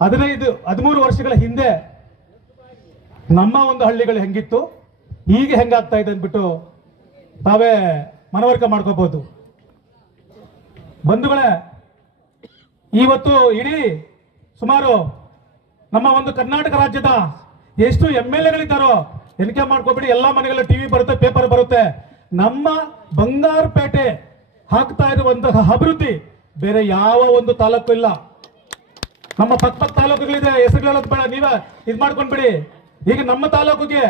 ಹದಿನೈದು, ಹದಿಮೂರು ವರ್ಷಗಳ ಹಿಂದೆ ನಮ್ಮ ಒಂದು ಹಳ್ಳಿಗಳು ಹೆಂಗಿತ್ತು? ಈಗ ಹೆಂಗಾಗ್ತಾ ಇದೆ ಅಂದ್ಬಿಟ್ಟು ತಾವೇ ಮನವರಿಕೆ ಮಾಡ್ಕೋಬಹುದು ಬಂಧುಗಳೇ, ಇವತ್ತು ಇಡೀ ಸುಮಾರು ನಮ್ಮ ಒಂದು ಕರ್ನಾಟಕ ರಾಜ್ಯದ ಎಷ್ಟು ಎಂ ಎಲ್ ಎಗಳಿದ್ದಾರೋ ಎಣಿಕೆ ಮಾಡ್ಕೋಬಿಡಿ, ಎಲ್ಲ ಮನೆಗಳ ಟಿವಿ ಬರುತ್ತೆ, ಪೇಪರ್ ಬರುತ್ತೆ. ನಮ್ಮ ಬಂಗಾರಪೇಟೆ ಹಾಕ್ತಾ ಇರುವಂತಹ ಅಭಿವೃದ್ಧಿ ಬೇರೆ ಯಾವ ಒಂದು ತಾಲೂಕು ಇಲ್ಲ. ನಮ್ಮ ಪಕ್ಕ ಪಕ್ಕ ತಾಲೂಕುಗಳಿದೆ ಹೆಸರುಗಳದ್ದು ಬೇಡ, ನೀವೇ ಇದು ಮಾಡ್ಕೊಂಡ್ಬಿಡಿ. ಈಗ ನಮ್ಮ ತಾಲೂಕಿಗೆ,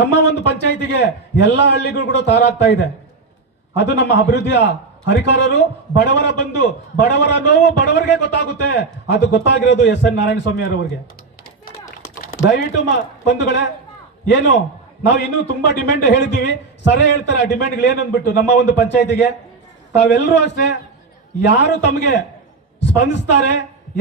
ನಮ್ಮ ಒಂದು ಪಂಚಾಯಿತಿಗೆ ಎಲ್ಲ ಹಳ್ಳಿಗಳು ಕೂಡ ತಾರಾಗ್ತಾ ಇದೆ. ಅದು ನಮ್ಮ ಅಭಿವೃದ್ಧಿಯ ಹರಿಕಾರರು, ಬಡವರ ಬಂದು ಬಡವರ ನೋವು ಬಡವರಿಗೆ ಗೊತ್ತಾಗುತ್ತೆ. ಅದು ಗೊತ್ತಾಗಿರೋದು ಎಸ್ ಎನ್ ನಾರಾಯಣ ಸ್ವಾಮಿ ಅವರವರಿಗೆ. ದಯವಿಟ್ಟು ಬಂಧುಗಳೇ, ಏನು, ನಾವು ಇನ್ನೂ ತುಂಬಾ ಡಿಮ್ಯಾಂಡ್ ಹೇಳಿದ್ದೀವಿ. ಸರಿ ಹೇಳ್ತಾರೆ, ಆ ಡಿಮ್ಯಾಂಡ್ಗಳು ಏನು ಅಂದ್ಬಿಟ್ಟು ನಮ್ಮ ಒಂದು ಪಂಚಾಯತಿಗೆ. ತಾವೆಲ್ಲರೂ ಅಷ್ಟೇ, ಯಾರು ತಮಗೆ ಸ್ಪಂದಿಸ್ತಾರೆ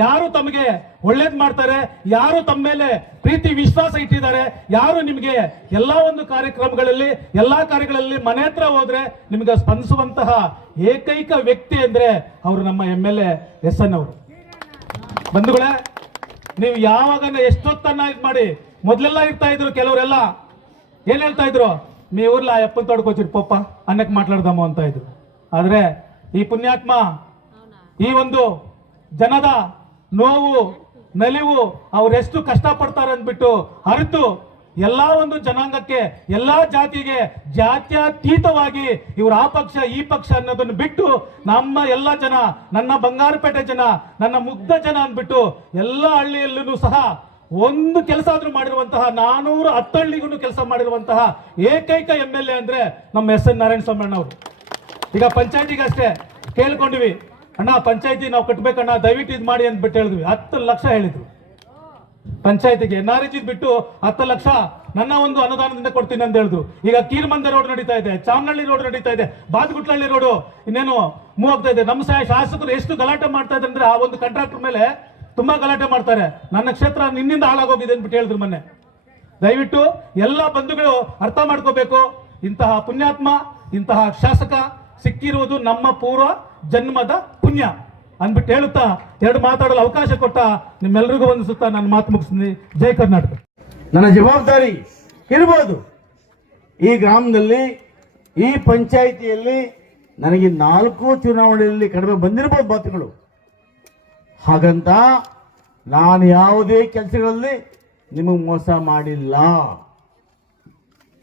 ಯಾರು ತಮಗೆ ಒಳ್ಳೇದ್ ಮಾಡ್ತಾರೆ, ಯಾರು ತಮ್ಮ ಮೇಲೆ ಪ್ರೀತಿ, ವಿಶ್ವಾಸ ಇಟ್ಟಿದ್ದಾರೆ, ಯಾರು ನಿಮಗೆ ಎಲ್ಲ ಒಂದು ಕಾರ್ಯಕ್ರಮಗಳಲ್ಲಿ, ಎಲ್ಲ ಕಾರ್ಯಗಳಲ್ಲಿ ಮನೆ ಹತ್ರ ಹೋದ್ರೆ ನಿಮ್ಗೆ ಸ್ಪಂದಿಸುವಂತಹ ಏಕೈಕ ವ್ಯಕ್ತಿ ಅಂದ್ರೆ ಅವರು ನಮ್ಮ ಎಂ ಎಲ್ ಎಸ್ ಎನ್ ಅವರು. ಬಂಧುಗಳೇ, ನೀವು ಯಾವಾಗ ಎಷ್ಟೊತ್ತನ್ನ ಇದು ಮಾಡಿ, ಮೊದಲೆಲ್ಲ ಇರ್ತಾ ಇದ್ರು ಕೆಲವರೆಲ್ಲ. ಏನ್ ಹೇಳ್ತಾ ಇದ್ರು? మీ ఊర్లో ఆ ఎప్పని ಪಪ್ಪ, ಅನ್ನಕ್ಕೆ ಮಾತಾಡ್ದಮ್ಮ ಅಂತ ಇದ್ರು. ಆದ್ರೆ ಈ ಪುಣ್ಯಾತ್ಮ, ಈ ಒಂದು ಜನದ ನೋವು, ನಲಿವು ಅವರೆಷ್ಟು ಕಷ್ಟಪಡ್ತಾರೆ ಅಂದ್ಬಿಟ್ಟು ಅರಿತು ಎಲ್ಲ ಒಂದು ಜನಾಂಗಕ್ಕೆ, ಎಲ್ಲಾ ಜಾತಿಗೆ ಜಾತ್ಯತೀತವಾಗಿ ಇವ್ರ ಆ ಪಕ್ಷ, ಈ ಪಕ್ಷ ಅನ್ನೋದನ್ನು ಬಿಟ್ಟು ನಮ್ಮ ಎಲ್ಲ ಜನ, ನನ್ನ ಬಂಗಾರಪೇಟೆ ಜನ, ನನ್ನ ಮುಗ್ಧ ಜನ ಅಂದ್ಬಿಟ್ಟು ಎಲ್ಲ ಹಳ್ಳಿಯಲ್ಲೂ ಸಹ ಒಂದು ಕೆಲಸ ಆದ್ರೂ ಮಾಡಿರುವಂತಹ ನಾನೂರು ಹತ್ತಳ್ಳಿಗೂ ಕೆಲಸ ಮಾಡಿರುವಂತಹ ಏಕೈಕ ಎಂ ಎಲ್ ಎ ಅಂದ್ರೆ ನಮ್ಮ ಎಸ್ ಎನ್ ನಾರಾಯಣ ಸ್ವಾಮಿ ಅಣ್ಣವರು. ಈಗ ಪಂಚಾಯತಿಗೆ ಅಷ್ಟೇ ಕೇಳ್ಕೊಂಡಿವಿ. ಅಣ್ಣ, ಪಂಚಾಯತಿ ನಾವು ಕಟ್ಟಬೇಕಣ್ಣ ದಯವಿಟ್ಟು ಇದು ಮಾಡಿ ಅಂದ್ಬಿಟ್ಟು ಹೇಳಿದ್ವಿ. ಹತ್ತು ಲಕ್ಷ ಹೇಳಿದ್ರು. ಪಂಚಾಯತಿಗೆ. ಎನ್ ಆರ್ ಬಿಟ್ಟು ಹತ್ತು ಲಕ್ಷ ನನ್ನ ಒಂದು ಅನುದಾನದಿಂದ ಕೊಡ್ತೀನಿ ಅಂತ ಹೇಳಿದ್ರು. ಈಗ ಕೀರ್ಮಂದೆ ರೋಡ್ ನಡೀತಾ ಇದೆ, ಚಾಮನಳ್ಳಿ ರೋಡ್ ನಡೀತಾ ಇದೆ ಬಾದ್ಗುಟ್ಲಹಳ್ಳಿ ರೋಡು ಇನ್ನೇನು ಮೂವ್ ಆಗ್ತಾ ಇದೆ. ನಮ್ಮ ಶಾಸಕರು ಎಷ್ಟು ಗಲಾಟೆ ಮಾಡ್ತಾ ಅಂದ್ರೆ ಆ ಒಂದು ಕಾಂಟ್ರಾಕ್ಟರ್ ಮೇಲೆ ತುಂಬಾ ಗಲಾಟೆ ಮಾಡ್ತಾರೆ. ನನ್ನ ಕ್ಷೇತ್ರ ನಿನ್ನಿಂದ ಹಾಳಾಗೋಗಿದೆ ಅಂದ್ಬಿಟ್ಟು ಹೇಳಿದ್ರು ಮೊನ್ನೆ. ದಯವಿಟ್ಟು ಎಲ್ಲ ಬಂಧುಗಳು ಅರ್ಥ ಮಾಡ್ಕೋಬೇಕು. ಇಂತಹ ಪುಣ್ಯಾತ್ಮ, ಇಂತಹ ಶಾಸಕ ಸಿಕ್ಕಿರುವುದು ನಮ್ಮ ಪೂರ್ವ ಜನ್ಮದ ಪುಣ್ಯ ಅಂದ್ಬಿಟ್ಟು ಹೇಳುತ್ತಾ, ಎರಡು ಮಾತಾಡಲು ಅವಕಾಶ ಕೊಟ್ಟ ನಿಮ್ಮೆಲ್ಲರಿಗೂ ವಂದಿಸುತ್ತಾ ನನ್ನ ನಾನು ಮಾತು ಮುಗಿಸ್ತೀನಿ. ಜೈ ಕರ್ನಾಟಕ. ನನ್ನ ಜವಾಬ್ದಾರಿ ಇರ್ಬೋದು. ಈ ಗ್ರಾಮದಲ್ಲಿ, ಈ ಪಂಚಾಯಿತಿಯಲ್ಲಿ ನನಗೆ ನಾಲ್ಕು ಚುನಾವಣೆಯಲ್ಲಿ ಕಡಿಮೆ ಬಂದಿರಬಹುದು ಮಾತುಗಳು. ಹಾಗಂತ ನಾನು ಯಾವುದೇ ಕೆಲಸಗಳಲ್ಲಿ ನಿಮಗೆ ಮೋಸ ಮಾಡಿಲ್ಲ.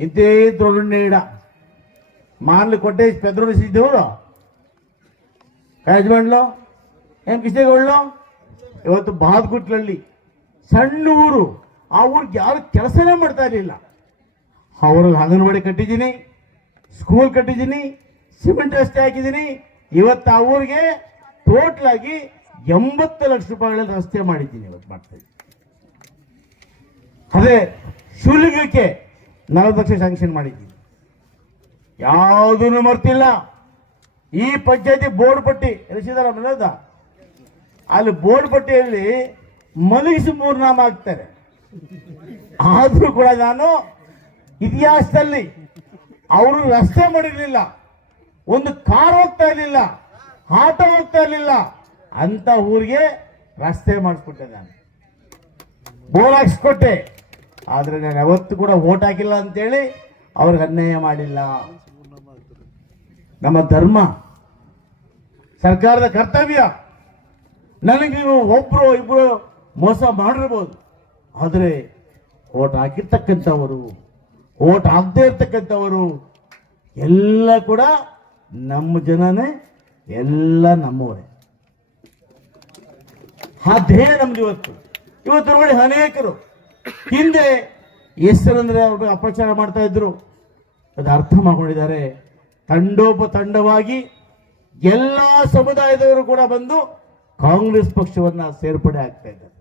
ಇಂತೇ ದೊಡ್ಡ ಮಾರ್ಲಿ ಕೊಟ್ಟೆ ಪೆದ್ರೋಡಿಸಿದ್ದೇವರು ಯಜಮಾನ್ಲು, ಏನು ಕಿಸೇಗೌಡ್ಲು? ಇವತ್ತು ಬಾದ್ಗುಟ್ಲಲ್ಲಿ ಸಣ್ಣ ಊರು, ಆ ಊರಿಗೆ ಯಾರು ಕೆಲಸನೇ ಮಾಡ್ತಾ ಇರಲಿಲ್ಲ. ಅವ್ರಿಗೆ ಅಂಗನವಾಡಿ ಕಟ್ಟಿದ್ದೀನಿ, ಸ್ಕೂಲ್ ಕಟ್ಟಿದ್ದೀನಿ, ಸಿಮೆಂಟ್ ರಸ್ತೆ ಹಾಕಿದ್ದೀನಿ. ಇವತ್ತು ಆ ಊರಿಗೆ ಟೋಟಲ್ ಆಗಿ ಎಂಬತ್ತು ಲಕ್ಷ ರೂಪಾಯಿಗಳಲ್ಲಿ ರಸ್ತೆ ಮಾಡಿದ್ದೀನಿ ಇವತ್ತು ಮಾಡ್ತಾ ಇದ್ದೀನಿ. ಅದೇ ಶುಲ್ಕಕ್ಕೆ ನಲವತ್ತು ಲಕ್ಷ ಸ್ಯಾಂಕ್ಷನ್ ಮಾಡಿದ್ದೀನಿ. ಯಾವುದನ್ನು ಮರ್ತಿಲ್ಲ. ಈ ಪಂಚಾಯತಿ ಬೋರ್ಡ್ ಪಟ್ಟಿ ಎಲ್ಲಿಸಿದಾರ ಮನೆಯದ ಅಲ್ಲಿ ಬೋರ್ಡ್ ಪಟ್ಟಿಯಲ್ಲಿ ಮಲಗಿಸಿ ಮೂರ್ನಾಮ ಹಾಕ್ತಾರೆ. ಆದ್ರೂ ಕೂಡ ನಾನು ಇತಿಹಾಸದಲ್ಲಿ ಅವರು ರಸ್ತೆ ಮಾಡಿರಲಿಲ್ಲ, ಒಂದು ಕಾರ್ ಹೋಗ್ತಾ ಇರಲಿಲ್ಲ, ಆಟೋ ಹೋಗ್ತಾ ಇರಲಿಲ್ಲ, ಅಂತ ಊರಿಗೆ ರಸ್ತೆ ಮಾಡಿಸ್ಕೊಟ್ಟೆ ನಾನು. ಬೋರ್ ಹಾಕ್ಸ್ಕೊಟ್ಟೆ. ಆದ್ರೆ ನಾನು ಯಾವತ್ತು ಕೂಡ ಓಟ್ ಹಾಕಿಲ್ಲ ಅಂತೇಳಿ ಅವ್ರಿಗೆ ಅನ್ಯಾಯ ಮಾಡಿಲ್ಲ. ನಮ್ಮ ಧರ್ಮ, ಸರ್ಕಾರದ ಕರ್ತವ್ಯ. ನನಗೆ ನೀವು ಒಬ್ರು ಇಬ್ರು ಮೋಸ ಮಾಡಿರ್ಬೋದು. ಆದರೆ ಓಟ್ ಹಾಕಿರ್ತಕ್ಕಂಥವರು ಓಟ್ ಹಾಕದೇ ಇರ್ತಕ್ಕಂಥವರು, ಎಲ್ಲ ಕೂಡ ನಮ್ಮ ಜನನೇ, ಎಲ್ಲ ನಮ್ಮವರೇ. ಆ ಧ್ಯೇಯ ನಮ್ದು ಇವತ್ತು ಇವತ್ತು ನೋಡಿ ಅನೇಕರು. ಹಿಂದೆ ಹೆಸರಂದ್ರೆ ಅವರು ಅಪಚಾರ ಮಾಡ್ತಾ ಇದ್ರು. ಅದು ಅರ್ಥ ಮಾಡ್ಕೊಂಡಿದ್ದಾರೆ. ತಂಡೋಪತಂಡವಾಗಿ ಎಲ್ಲ ಸಮುದಾಯದವರು ಕೂಡ ಬಂದು ಕಾಂಗ್ರೆಸ್ ಪಕ್ಷವನ್ನ ಸೇರ್ಪಡೆ ಆಗ್ತಾ ಇದ್ದಾರೆ.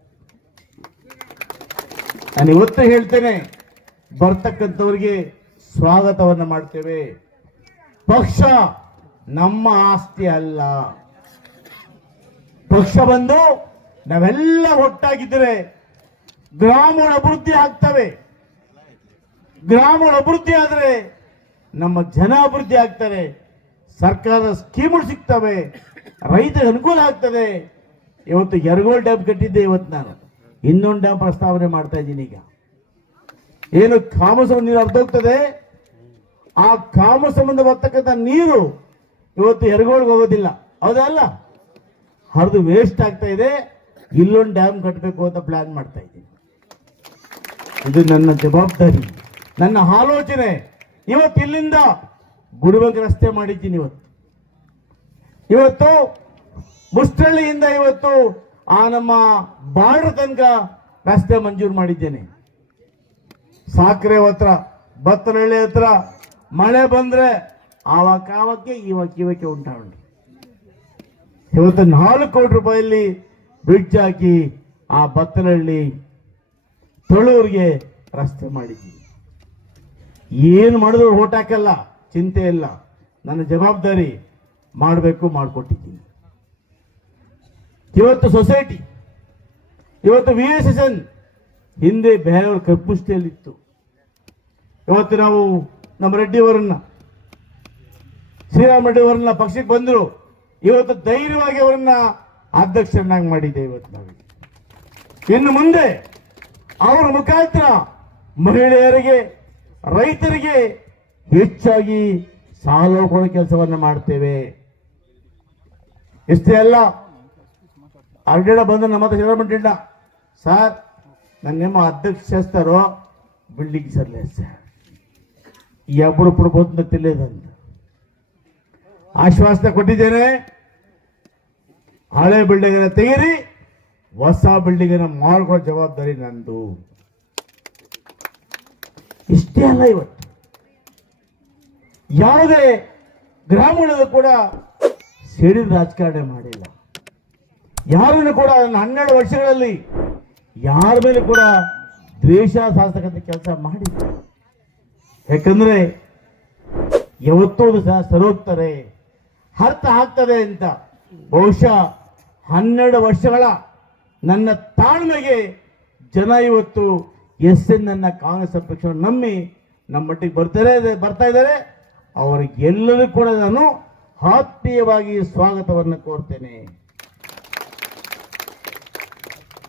ನಾನು ಇವತ್ತು ಹೇಳ್ತೇನೆ, ಬರ್ತಕ್ಕಂಥವ್ರಿಗೆ ಸ್ವಾಗತವನ್ನು ಮಾಡ್ತೇವೆ. ಪಕ್ಷ ನಮ್ಮ ಆಸ್ತಿ ಅಲ್ಲ. ಪಕ್ಷ ಬಂದು ನಾವೆಲ್ಲ ಒಟ್ಟಾಗಿದ್ದರೆ ಗ್ರಾಮಗಳ ಅಭಿವೃದ್ಧಿ ಆಗ್ತವೆ. ಗ್ರಾಮಗಳ ಅಭಿವೃದ್ಧಿ ಆದರೆ ನಮ್ಮ ಜನ ಅಭಿವೃದ್ಧಿ ಆಗ್ತಾರೆ ಸರ್ಕಾರದ ಸ್ಕೀಮ್ಗಳು ಸಿಗ್ತವೆ. ರೈತರಿಗೆ ಅನುಕೂಲ ಆಗ್ತದೆ. ಇವತ್ತು ಎರಗೋಲ್ ಡ್ಯಾಮ್ ಕಟ್ಟಿದ್ದೆ ಇವತ್ತು ನಾನು. ಇನ್ನೊಂದು ಡ್ಯಾಮ್ ಪ್ರಸ್ತಾವನೆ ಮಾಡ್ತಾ ಇದ್ದೀನಿ ಈಗ. ಏನು ಕಾಮ ಸಂಬಂಧ ನೀರು ಅರ್ಧೋಗ್ತದೆ ಆ ಕಾಮ ಸಂಬಂಧ ಬರ್ತಕ್ಕಂಥ ನೀರು ಇವತ್ತು ಎರಗೋಳ್ಗೆ ಹೋಗೋದಿಲ್ಲ. ಹೌದಲ್ಲ? ಹರಿದು ವೇಸ್ಟ್ ಆಗ್ತಾ ಇದೆ. ಇಲ್ಲೊಂದು ಡ್ಯಾಮ್ ಕಟ್ಟಬೇಕು ಅಂತ ಪ್ಲಾನ್ ಮಾಡ್ತಾ ಇದ್ದೀನಿ. ಇದು ನನ್ನ ಜವಾಬ್ದಾರಿ. ನನ್ನ ಆಲೋಚನೆ. ಇವತ್ತು ಇಲ್ಲಿಂದ ಗುಡಿಬಂಗ ರಸ್ತೆ ಮಾಡಿದ್ದೀನಿ ಇವತ್ತು. ಇವತ್ತು ಮುಷ್ಟಳ್ಳಿಯಿಂದ ಇವತ್ತು ಆ ನಮ್ಮ ಬಾರ್ಡರ್ ತನಕ ರಸ್ತೆ ಮಂಜೂರು ಮಾಡಿದ್ದೇನೆ. ಸಾಕ್ರೆ ಹತ್ರ, ಬತ್ತನಹಳ್ಳಿ ಹತ್ರ ಮಳೆ ಬಂದ್ರೆ ಆವಾಗ ಕಾವಕ್ಕೆ ಇವಾಗ ಇವಕ್ಕೆ ಉಂಟಾಗಿ ಇವತ್ತು ನಾಲ್ಕು ಕೋಟಿ ರೂಪಾಯಲ್ಲಿ ಬ್ರಿಡ್ಜ್ ಹಾಕಿ ಆ ಬತ್ತನಹಳ್ಳಿ, ತೊಳೂರಿಗೆ ರಸ್ತೆ ಮಾಡಿದ್ದೀವಿ ಏನು ಮಾಡಿದ್ರು ಓಟ್ ಹಾಕಲ್ಲ. ಚಿಂತೆ ಇಲ್ಲ. ನನ್ನ ಜವಾಬ್ದಾರಿ ಮಾಡಬೇಕು, ಮಾಡಿಕೊಟ್ಟಿದ್ದೀನಿ. ಇವತ್ತು ಸೊಸೈಟಿ ಇವತ್ತು ವಿ ಎಸ್ ಎನ್ ಹಿಂದೆ ಬೇರೆಯವ್ರ ಕಪ್ಪುಷ್ಟಿಯಲ್ಲಿತ್ತು ಇವತ್ತು ನಾವು ನಮ್ಮ ರೆಡ್ಡಿಯವರನ್ನ ಶ್ರೀರಾಮ್ ರೆಡ್ಡಿ ಅವರನ್ನ ಪಕ್ಷಕ್ಕೆ ಬಂದರು. ಇವತ್ತು ಧೈರ್ಯವಾಗಿ ಅವರನ್ನ ಅಧ್ಯಕ್ಷರನ್ನಾಗಿ ಮಾಡಿದ್ದೆ ಇವತ್ತು ನಾವು ಇನ್ನು ಮುಂದೆ ಅವರ ಮುಖಾಂತರ ಮಹಿಳೆಯರಿಗೆ ರೈತರಿಗೆ ಹೆಚ್ಚಾಗಿ ಸಾಲ ಕೊಡೋ ಕೆಲಸವನ್ನು ಮಾಡ್ತೇವೆ. ಇಷ್ಟೇ ಅಲ್ಲ ಅಡ್ಡ ಬಂದು ನಮ್ಮ ಹತ್ರ ಜನ ಸರ್ ನನ್ನ ನಿಮ್ಮ ಅಧ್ಯಕ್ಷ ಸೇರ್ತಾರೋ ಬಿಲ್ಡಿಂಗ್ ಸರ್ಲೆ ಸರ್. ಈ ప్రభుత్వం తెలియదండి ಆಶ್ವಾಸನೆ ಕೊಟ್ಟಿದ್ದೇನೆ, ಹಳೆ ಬಿಲ್ಡಿಂಗನ್ನು ತೆಗೀರಿ ಹೊಸ ಬಿಲ್ಡಿಂಗನ್ನು ಮಾಡ್ಕೊಳ್ಳೋ ಜವಾಬ್ದಾರಿ ನಂದು. ಇಷ್ಟೇ ಅಲ್ಲ ಇವತ್ತು ಯಾವುದೇ ಗ್ರಾಮೀಣದ ಕೂಡ ಸಿಡಿದ ರಾಜಕಾರಣ ಮಾಡಿಲ್ಲ. ಯಾರನ್ನು ಕೂಡ ನನ್ನ ಹನ್ನೆರಡು ವರ್ಷಗಳಲ್ಲಿ ಯಾರ ಮೇಲೆ ಕೂಡ ದ್ವೇಷ ಸಾಧಿಸ್ತಕ್ಕಂಥ ಕೆಲಸ ಮಾಡಿಲ್ಲ. ಯಾಕಂದ್ರೆ ಯಾವತ್ತೂ ಸಹ ಸರೋಗ್ತಾರೆ ಅರ್ಥ ಆಗ್ತದೆ ಅಂತ. ಬಹುಶಃ ಹನ್ನೆರಡು ವರ್ಷಗಳ ನನ್ನ ತಾಳ್ಮೆಗೆ ಜನ ಇವತ್ತು ಎಸ್ ಎನ್ ನನ್ನ ಕಾಂಗ್ರೆಸ್ ಅಧ್ಯಕ್ಷರು ನಂಬಿ ನಮ್ಮ ಮಟ್ಟಿಗೆ ಬರ್ತಾರೆ, ಬರ್ತಾ ಇದ್ದಾರೆ. ಅವರಿಗೆಲ್ಲರೂ ಕೂಡ ನಾನು ಆತ್ಮೀಯವಾಗಿ ಸ್ವಾಗತವನ್ನು ಕೋರ್ತೇನೆ.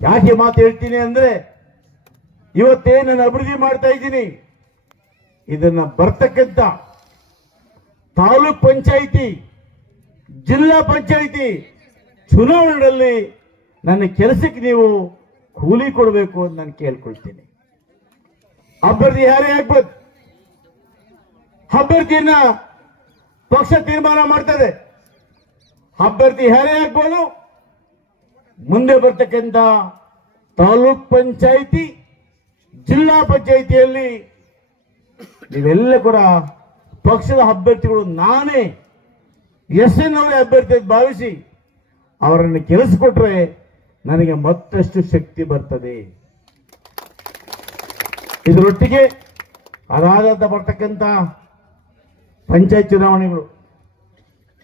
ಯಾಕೆ ಮಾತು ಹೇಳ್ತೀನಿ ಅಂದ್ರೆ ಇವತ್ತೇ ನಾನು ಅಭಿವೃದ್ಧಿ ಮಾಡ್ತಾ ಇದ್ದೀನಿ. ಇದನ್ನ ಬರ್ತಕ್ಕಂಥ ತಾಲೂಕ್ ಪಂಚಾಯಿತಿ, ಜಿಲ್ಲಾ ಪಂಚಾಯಿತಿ ಚುನಾವಣೆಯಲ್ಲಿ ನನ್ನ ಕೆಲಸಕ್ಕೆ ನೀವು ಕೂಲಿ ಕೊಡಬೇಕು ಅಂತ ನಾನು ಕೇಳ್ಕೊಳ್ತೀನಿ. ಅಭ್ಯರ್ಥಿ ಯಾರೇ ಆಗ್ಬೋದು. ಅಭ್ಯರ್ಥಿಯನ್ನ ಪಕ್ಷ ತೀರ್ಮಾನ ಮಾಡ್ತದೆ. ಅಭ್ಯರ್ಥಿ ಯಾರೇ ಆಗ್ಬೋದು. ಮುಂದೆ ಬರ್ತಕ್ಕಂಥ ತಾಲೂಕ್ ಪಂಚಾಯಿತಿ, ಜಿಲ್ಲಾ ಪಂಚಾಯಿತಿಯಲ್ಲಿ ನೀವೆಲ್ಲ ಕೂಡ ಪಕ್ಷದ ಅಭ್ಯರ್ಥಿಗಳು ನಾನೇ ಎಸ್ ಎನ್ ಅವರೇ ಅಭ್ಯರ್ಥಿ ಭಾವಿಸಿ ಅವರನ್ನು ಕೆಲಸ ಕೊಟ್ಟರೆ ನನಗೆ ಮತ್ತಷ್ಟು ಶಕ್ತಿ ಬರ್ತದೆ. ಇದರೊಟ್ಟಿಗೆ ಅದಾದಂತ ಬರ್ತಕ್ಕಂಥ ಪಂಚಾಯತ್ ಚುನಾವಣೆಗಳು.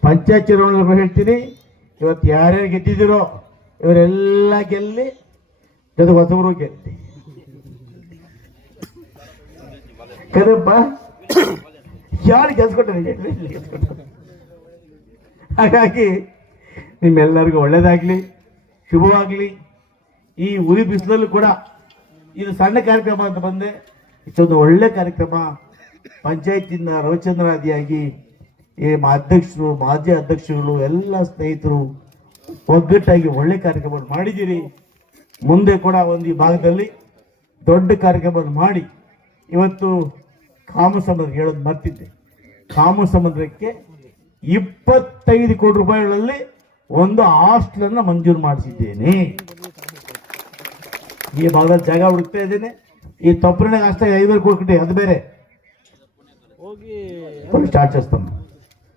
ಪಂಚಾಯತ್ ಚುನಾವಣೆಗಳು ಹೇಳ್ತೀನಿ. ಇವತ್ತು ಯಾರ್ಯಾರು ಗೆದ್ದಿದ್ದೀರೋ ಇವರೆಲ್ಲ ಗೆಲ್ಲಿ ಜೊತೆ ಹೊಸವರು ಗೆಲ್ಲಿ. ಕದಪ್ಪ, ಯಾರು ಗೆಲ್ಸ್ಕೊಟ್ಟಾರೆ ಹಾಗಾಗಿ ನಿಮ್ಮೆಲ್ಲರಿಗೂ ಒಳ್ಳೇದಾಗ್ಲಿ, ಶುಭವಾಗಲಿ. ಈ ಉರಿ ಬಿಸಿಲಲ್ಲೂ ಕೂಡ ಇದು ಸಣ್ಣ ಕಾರ್ಯಕ್ರಮ ಅಂತ ಬಂದೆ. ಇಷ್ಟೊಂದು ಒಳ್ಳೆ ಕಾರ್ಯಕ್ರಮ. ಪಂಚಾಯತಿಂದ ರವಿಚಂದ್ರಾದಿಯಾಗಿ ಅಧ್ಯಕ್ಷರು, ಮಾಜಿ ಅಧ್ಯಕ್ಷರುಗಳು, ಎಲ್ಲ ಸ್ನೇಹಿತರು ಒಗ್ಗಟ್ಟಾಗಿ ಒಳ್ಳೆ ಕಾರ್ಯಕ್ರಮವನ್ನು ಮಾಡಿದ್ದೀರಿ. ಮುಂದೆ ಕೂಡ ಒಂದು ಈ ಭಾಗದಲ್ಲಿ ದೊಡ್ಡ ಕಾರ್ಯಕ್ರಮವನ್ನು ಮಾಡಿ. ಇವತ್ತು ಕಾಮ ಸಮುದ್ರ ಹೇಳೋದು ಮರ್ತಿದ್ದೆ. ಕಾಮ ಸಮುದ್ರಕ್ಕೆ ಇಪ್ಪತ್ತೈದು ಕೋಟಿ ರೂಪಾಯಿಗಳಲ್ಲಿ ಒಂದು ಹಾಸ್ಟೆಲ್ ಮಂಜೂರು ಮಾಡಿಸಿದ್ದೇನೆ. ಈ ಭಾಗದಲ್ಲಿ ಜಾಗ ಹುಡುಕ್ತಾ ಇದ್ದೇನೆ ಈ ತೊಪ್ಪರಿನಾಗ ಅಷ್ಟೇ ಐದುವರೆ ಕೋಟಿ ಅದು ಬೇರೆ ಸ್ಟಾರ್ಟ್ చేస్తాం